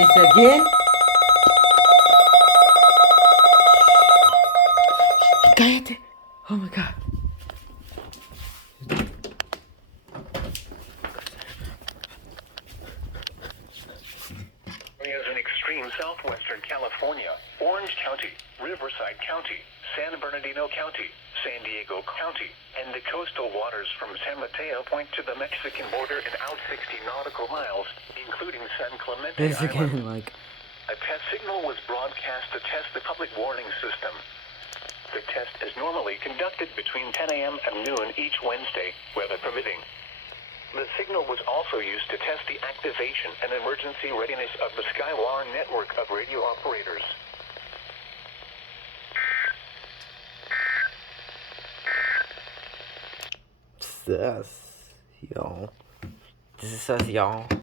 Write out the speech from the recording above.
This again? Cállate. Oh my god. Areas in extreme southwestern California, Orange County, Riverside County, San Bernardino County, San Diego County, and the coastal waters from San Mateo Point to the Mexican border and out 60 nautical miles, including San Clemente This Island. again, like. A test signal was broadcast to test the public warning system. The test is normally conducted between 10 a.m. and noon each Wednesday, weather permitting. The signal was also used to test the activation and emergency readiness of the Skywire network of radio operators. This, y'all. This is us, y'all.